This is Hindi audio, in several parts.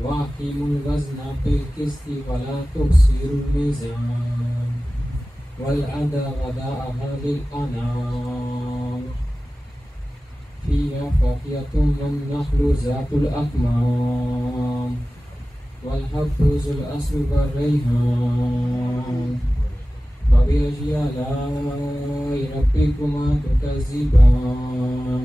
वाक़िमुल वज़्न बिल-क़िस्ति वला तुख़्सिरुल मीज़ान वल अदा वदाअहा लिल-अनाम फ़ीहा फ़ाकिहतुन वन-नख़्लु ज़ातुल अक्माम वल हब्बु ज़ुल अस्फ़ि war-रैहान फ़बिअय्यि आलाइ रब्बिकुमा तुकज़्ज़िबान।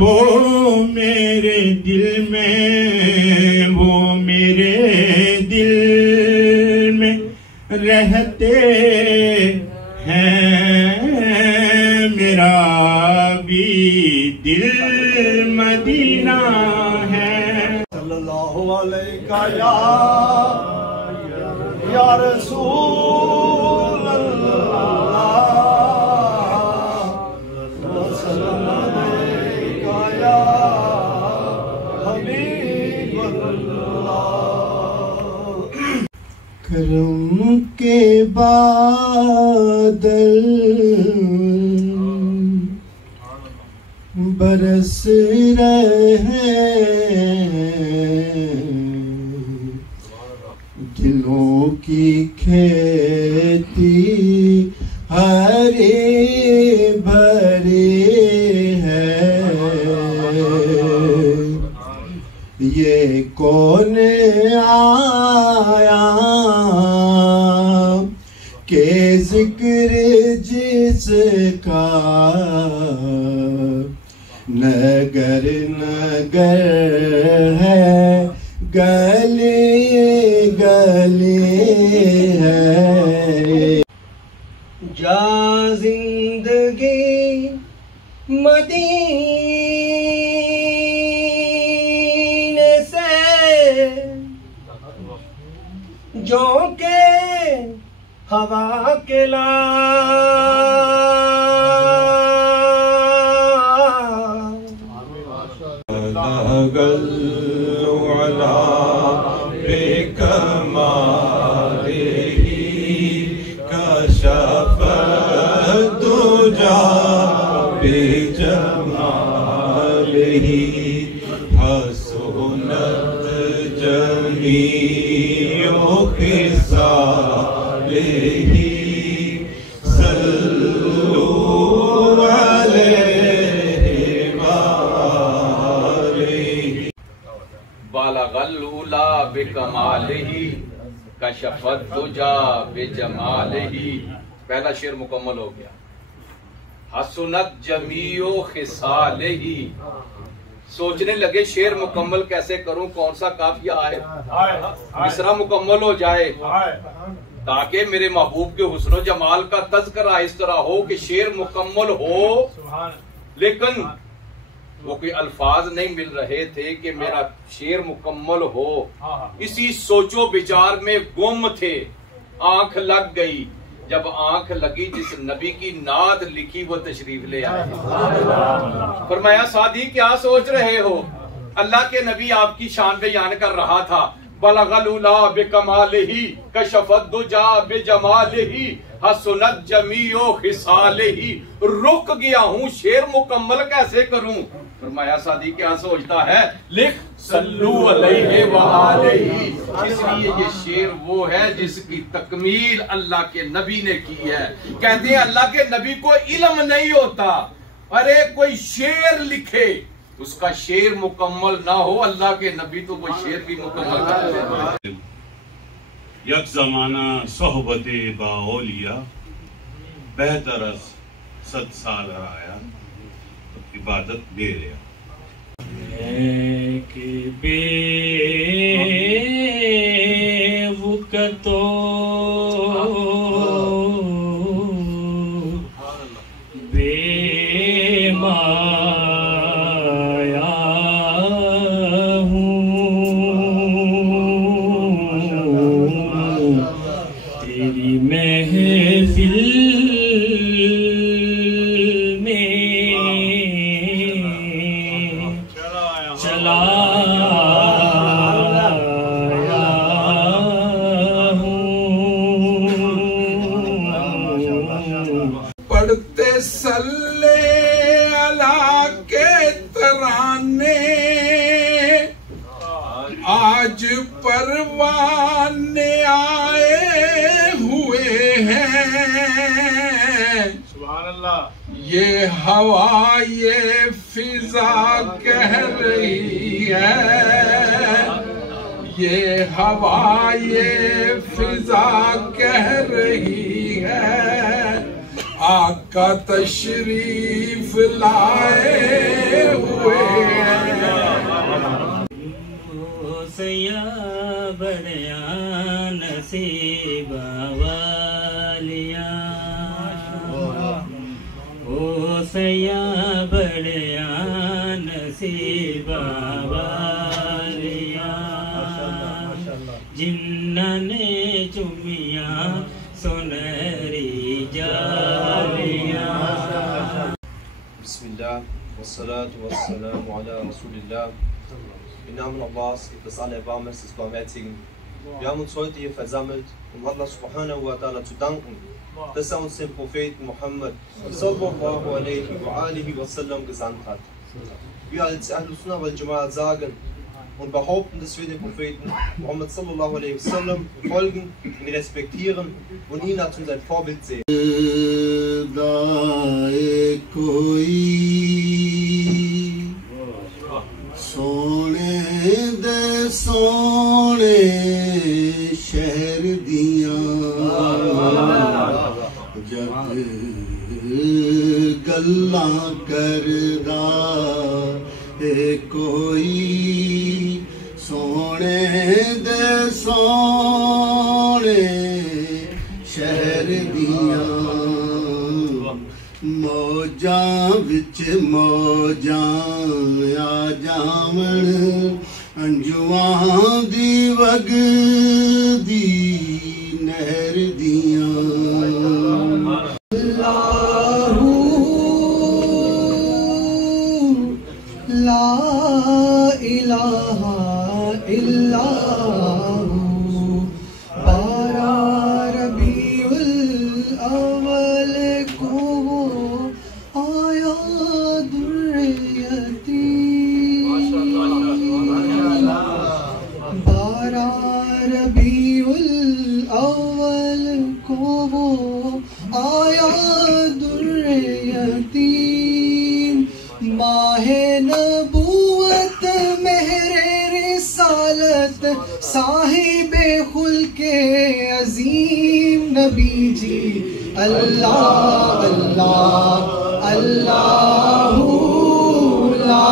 वो मेरे दिल में रहते हैं, मेरा भी दिल मदीना है। सल्लल्लाहु अलैहि या रसूल अल्लाह वसल्लम अलैका या हबीब अल्लाह। करम के बादल बरस रहे दिलों की खेती हरे भरे है। ये कौन आया के जिक्र जिसका नगर नगर है, गले गले है। जा जिंदगी मदीने से जो के हवा के ला बेकमालिही कशफत दुजा बेजमालिही। पहला शेर मुकम्मल हो गया। हसनत जमीओ खिसालिही। सोचने लगे शेर मुकम्मल कैसे करूं, कौन सा काफिया आए, मिसरा मुकम्मल हो जाए, ताकि मेरे महबूब के हुस्न जमाल का तज़किरा इस तरह हो कि शेर मुकम्मल हो, लेकिन वो कोई अल्फाज नहीं मिल रहे थे कि मेरा शेर मुकम्मल हो। इसी सोचो विचार में गुम थे। आंख लग गई। जब आंख लगी, जिस नबी की नाद लिखी वो तशरीफ ले आए। फरमाया सादी क्या सोच रहे हो, अल्लाह के नबी आपकी शान बयान कर रहा था। बलगलुला बेकमालिही कशफत दुजा बेजमालिही हसनत जमीओ खिसालिही। रुक गया हूँ, शेर मुकम्मल कैसे करूं। फरमाया सादी क्या सोचता है, लिख सल्लू अलैहि व आलिही। इसलिए ये शेर वो है जिसकी तकमील अल्लाह के नबी ने की है। कहते हैं अल्लाह के नबी को इल्म नहीं होता, अरे कोई शेर लिखे, उसका शेर मुकम्मल ना हो, अल्लाह के नबी तो वो शेर भी मुकम्मल कर देते। यक जमाना सोहबते बाओलिया बेहतर सत साल आया इबादत दे लिया। बेवकतो बे ये हवा ये फिजा कह रही है, ये हवा ये फिजा कह रही है, आका तशरीफ लाए हुए हैं। सैया बड़िया नसीबा वालिया, ओ सैया बड़िया नसीबा वालिया, जिन्ना ने चुमिया सुनहरी जालिया। Bismillah, wassalatu wassalamu ala Rasulillah. Im Namen Allahs, des Allerbarmers, des Barmherzigen. Wir haben uns heute hier versammelt, um Allah subhanahu wa ta'ala zu danken, dass uns den Propheten Muhammad sallallahu alaihi wa alihi wa sallam gesandt hat. Wir als Ahlus Sunnah wal Jama'at sagen und behaupten, dass wir den Propheten Muhammad sallallahu alaihi wa sallam folgen, ihn respektieren und ihn als unser Vorbild sehen. सोने दे सोने शहर दियां जग गल्लां करदा ए कोई, सोने दे सोने शहर दियां मौजां विच मौजां आ जावण, अंजुआं दी वगदी नहर दियां। अल्लाहू ला इलाहा इल्लल्लाहु, बारा रबीउल अव्वल को आया दुर्यती, बारा रबीउल अव्वल को वो आया दुर्यती, माहे नबूवत मेहरे रिसालत साहिबे खुल्के अजीम नबी जी। अल्लाह अल्लाह अल्लाहू ला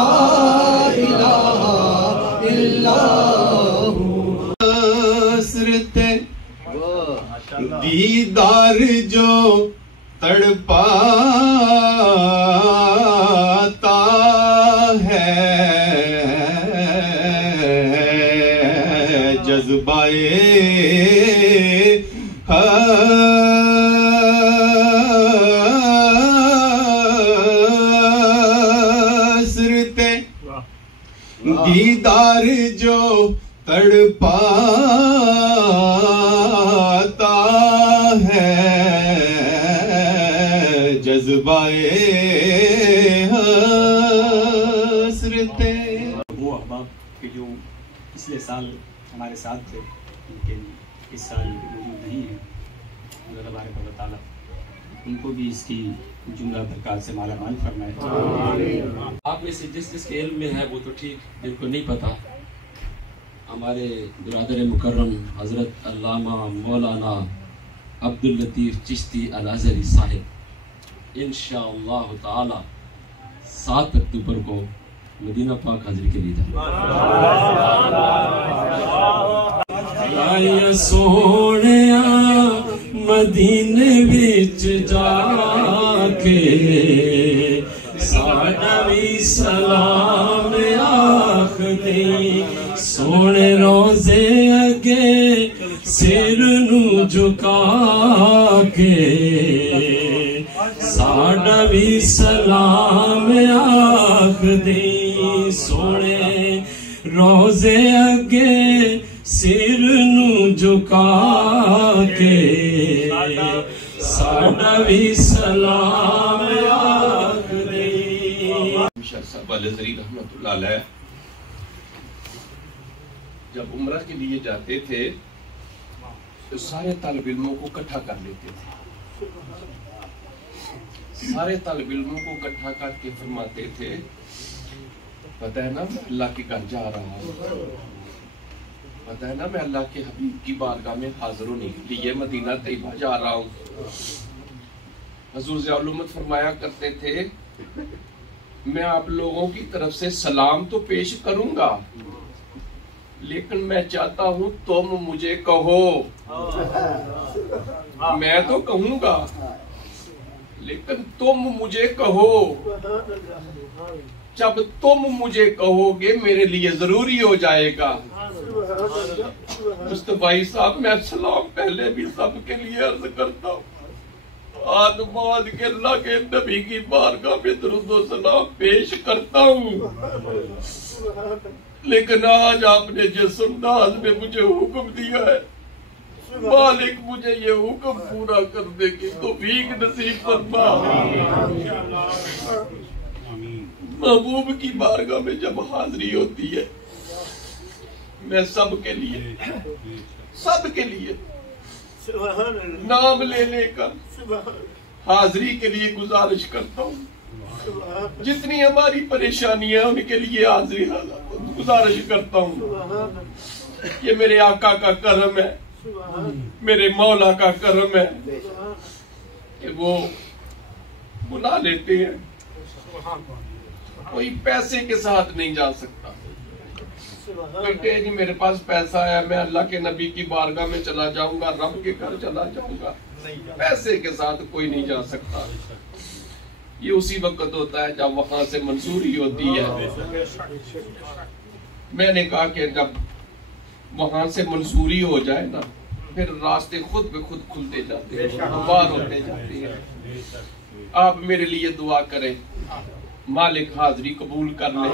इलाहा इल्लल्लाहु। हसरते दीदार जो तड़पाता है, जज्बाए हसरते दीदार जो तड़पाता है, जज्बाए हसरते। वो अहबाब के जो पिछले साल हमारे साथ थे, लेकिन इस साल मौजूद नहीं है, अल्लाह तबारक व तआला उनको भी इसकी जुमला बरकत से माला माल फरमाए। आप में से जिसके इल्म में है वो तो ठीक, जिनको नहीं पता, हमारे बिरादर मुकर्रम हज़रत अल्लामा मौलाना अब्दुल लतीफ़ चिश्ती अल अज़हरी साहिब इंशाअल्लाह ताला 7 अक्टूबर को मदीना पाक हाजिर के लिए जाए। सोने मदीने विच जाके साडा भी सलाम आखदी, सोने रोजे अगे सिर नू झुका के साडा भी सलाम आखदी, सोने रोजे अगे सिर नू झुका के साडा भी सलाम आखदी। रहमतुल्लाह अलैह जब उम्रा के लिए जाते थे तो सारे तालिब इल्मों को इकट्ठा कर लेते थे, सारे तालिब इल्मों को इकट्ठा करके फरमाते थे, पता है ना मैं अल्लाह के घर जा रहा हूँ, पता है ना मैं अल्लाह के हबीब की बारगाह में हाजिर होने के लिए मदीना तैयबा जा रहा हूँ। हुजूर ज़ियाउल उम्मत फरमाया करते थे, मैं आप लोगों की तरफ से सलाम तो पेश करूंगा, लेकिन मैं चाहता हूं तुम मुझे कहो। मैं तो कहूंगा लेकिन तुम मुझे कहो। जब तुम मुझे कहोगे मेरे लिए जरूरी हो जाएगा। मुस्तफाई साहब, मैं सलाम पहले भी सबके लिए अर्ज करता हूँ, आज बाद के अल्लाह के नबी की बारगाह में दुरूद व सलाम पेश करता हूँ, लेकिन आज आपने जिस अंदाज में मुझे हुक्म दिया है, मालिक मुझे ये हुक्म पूरा करने की तौफीक नसीब फरमा। महबूब की बारगाह में जब हाजिरी होती है, मैं सबके लिए नाम ले लेकर हाजिरी के लिए गुजारिश करता हूँ। जितनी हमारी परेशानियां उनके लिए हाजिरी गुजारिश करता हूँ। ये मेरे आका का करम है, मेरे मौला का करम है कि वो बुला लेते हैं। कोई पैसे के साथ नहीं जा सकता। बेटे जी मेरे पास पैसा है, मैं अल्लाह के नबी की बारगाह में चला जाऊंगा, रब के घर चला जाऊंगा, पैसे के साथ कोई नहीं जा सकता। ये उसी वक्त होता है जब वहां से मंजूरी होती है। मैंने कहा कि जब वहां से मंजूरी हो जाए ना, फिर रास्ते खुद ब खुद खुलते जाते हैं, बाहर होते जाते हैं। आप मेरे लिए दुआ करें, मालिक हाजिरी कबूल कर ले।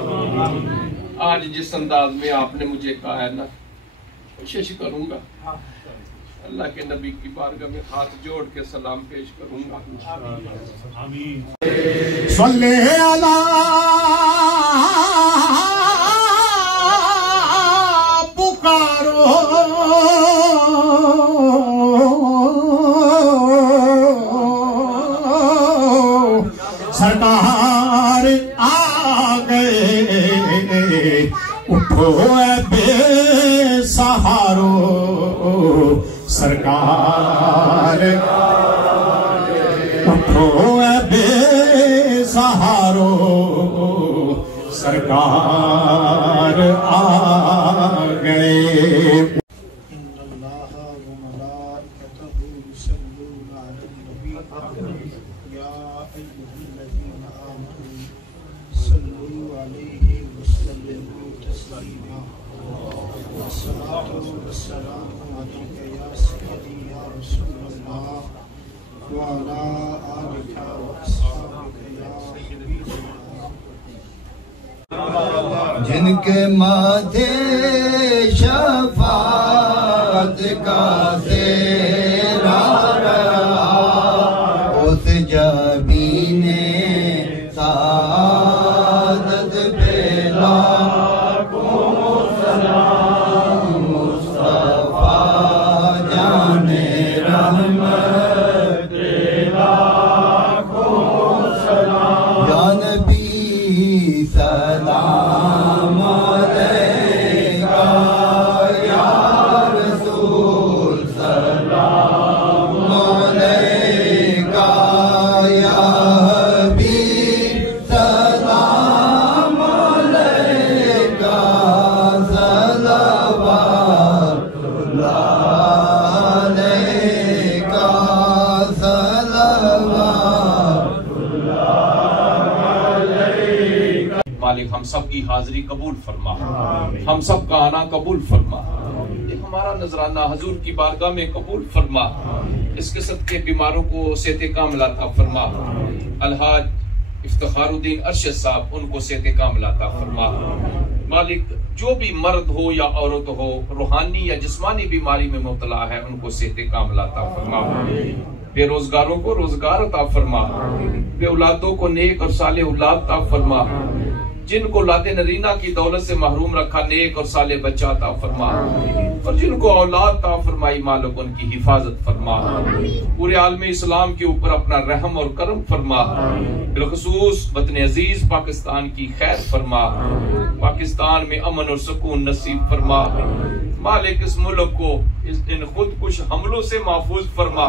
आज जिस अंदाज में आपने मुझे कहा है ना, कोशिश करूंगा अल्लाह के नबी की बारगाह में हाथ जोड़ के सलाम पेश करूंगा। सल्ले अला पुकारो सरकार आ गए, उठो बेसहारो सरकार, उठो बेसहारो सरकार आ गए। जिनके माथे शफाअत का तेरा रहा, उस जबीने सादत पे लाखों सलाम। मुस्तफा जाने रहमत पे लाखों सलाम। या नबी सलाम अलैका, या रसूल सलाम अलैका, या हबीब सलाम अलैका, सलवातुल्लाह अलैका, मालिक हम सब की हाजिरी कबूल फरमा, हम सब का आना कबूल फरमा, ये हमारा नजराना हजूर की बारगाह में कबूल फरमा। इसके सदके बीमारों को सेहत कामिला अता फरमा। अलहाज इफ्तिखारुद्दीन अरशद साहब, उनको सेहत कामिला अता फरमा। मालिक जो भी मर्द हो या औरत हो, रूहानी या जिस्मानी बीमारी में मुब्तला है, उनको सेहत कामिला अता फरमा। बेरोजगारों को रोजगार अता फरमा। बे औलादों को नेक और साले औलाद अता फरमा। जिनको लादे नरीना की दौलत से महरूम रखा नेक और साले बच्चा अता फरमा, और जिनको औलाद अता फरमाई मालिक उनकी हिफाजत फरमा। पूरे आलमी इस्लाम के ऊपर अपना रहम और करम फरमा। बिलखुसूस वतन अजीज पाकिस्तान की खैर फरमा। पाकिस्तान में अमन और सुकून नसीब फरमा। मालिक इस मुल्क को इन खुदकुश हमलों से महफूज फरमा।